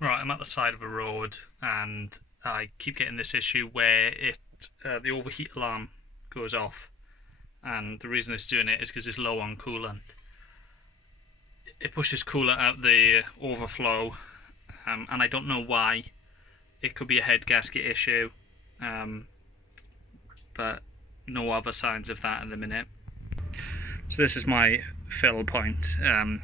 Right, I'm at the side of a road and I keep getting this issue where the overheat alarm goes off, and the reason it's doing it is because it's low on coolant. It pushes coolant out the overflow, and I don't know why. It could be a head gasket issue, but no other signs of that at the minute. So this is my fill point. I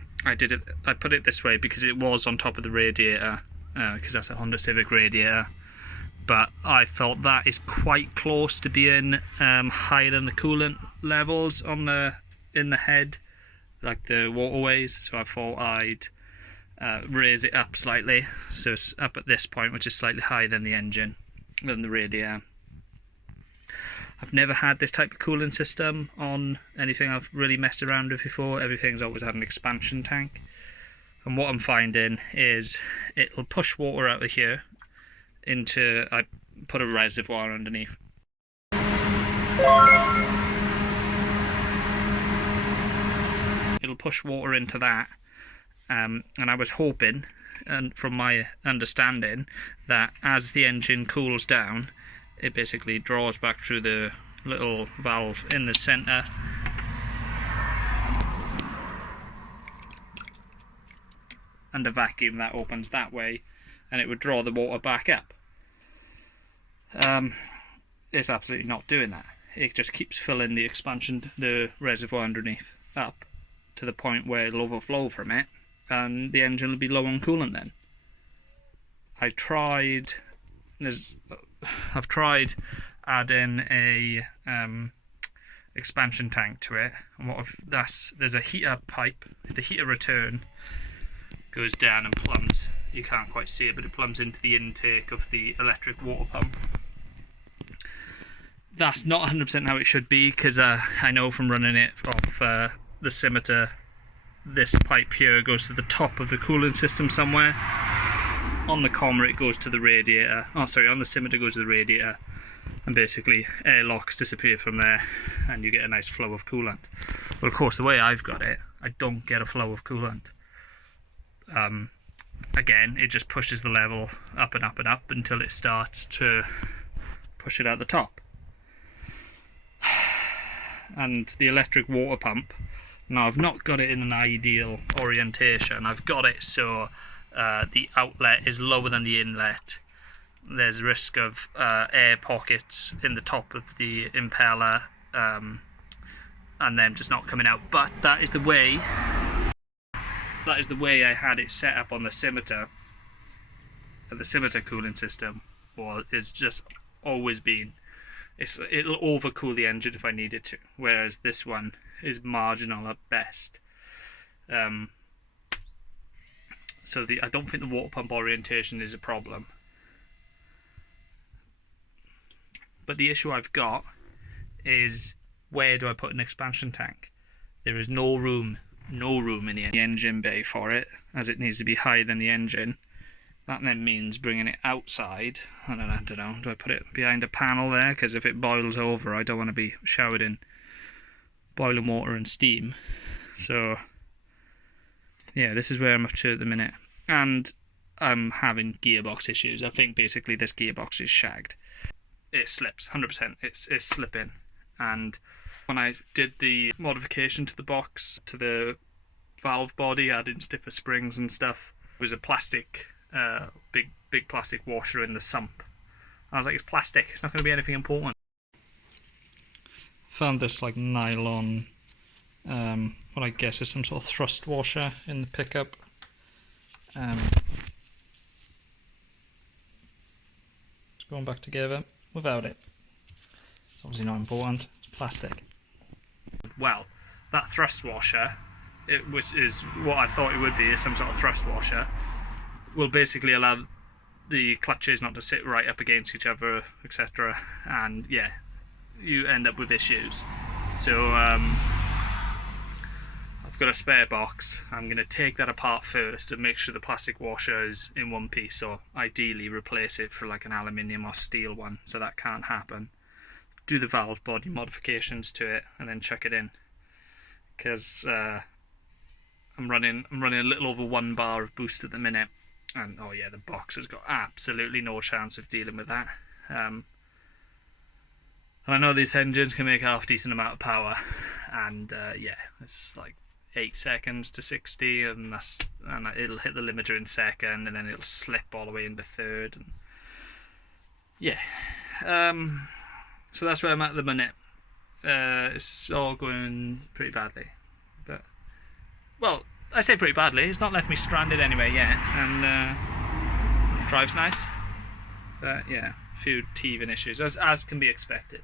put it this way because it was on top of the radiator, because that's a Honda Civic radiator. But I thought that is quite close to being higher than the coolant levels in the head, like the waterways. So I thought I'd raise it up slightly, so it's up at this point, which is slightly higher than the engine, than the radiator. I've never had this type of cooling system on anything I've really messed around with before. Everything's always had an expansion tank. And what I'm finding is it'll push water out of here into, I put a reservoir underneath. It'll push water into that. And I was hoping, and from my understanding, that as the engine cools down, it basically draws back through the little valve in the centre, and a vacuum that opens that way, and it would draw the water back up. It's absolutely not doing that. It just keeps filling the reservoir underneath up to the point where it'll overflow from it, and the engine will be low on coolant then. I've tried adding a expansion tank to it, and there's a heater pipe. The heater return goes down and plumbs. You can't quite see it, but it plumbs into the intake of the electric water pump. That's not 100% how it should be, because I know from running it off the scimitar, this pipe here goes to the top of the cooling system somewhere. On the commer it goes to the radiator. Oh, sorry, on the scimitar goes to the radiator, and basically air locks disappear from there, and you get a nice flow of coolant. Well, of course, the way I've got it, I don't get a flow of coolant. Again, it just pushes the level up and up and up until it starts to push it out the top. And the electric water pump, now I've not got it in an ideal orientation. I've got it so the outlet is lower than the inlet. There's risk of air pockets in the top of the impeller, and them just not coming out. But that is the way I had it set up on the scimitar. The scimitar cooling system, or it's just always been. It'll overcool the engine if I need it to, whereas this one is marginal at best. So I don't think the water pump orientation is a problem. But the issue I've got is, where do I put an expansion tank? There is no room in the engine bay for it, as it needs to be higher than the engine. That then means bringing it outside. I don't know, do I put it behind a panel there? Because if it boils over, I don't want to be showered in boiling water and steam. So yeah, this is where I'm up to at the minute. And I'm having gearbox issues. I think basically this gearbox is shagged. It slips, 100%. It's slipping. And when I did the modification to the box, to the valve body, adding stiffer springs and stuff, it was a plastic, big plastic washer in the sump. I was like, it's plastic, it's not going to be anything important. Found this like nylon, what I guess is some sort of thrust washer in the pickup. It's going back together without it. It's obviously not important, it's plastic. Well, that thrust washer, which is what I thought it would be, is some sort of thrust washer, will basically allow the clutches not to sit right up against each other, etc. And yeah, you end up with issues. So I've got a spare box. I'm going to take that apart first and make sure the plastic washer is in one piece, or ideally replace it for like an aluminium or steel one, so that can't happen. Do the valve body modifications to it and then chuck it in, because I'm running a little over 1 bar of boost at the minute, And oh yeah, the box has got absolutely no chance of dealing with that. And I know these engines can make a half decent amount of power, and yeah, it's like 8 seconds to 60, and it'll hit the limiter in second, and then it'll slip all the way into third, and yeah. So that's where I'm at the minute. It's all going pretty badly, but well, I say pretty badly. It's not left me stranded anywhere yet, and drives nice, but yeah, a few teething issues as can be expected.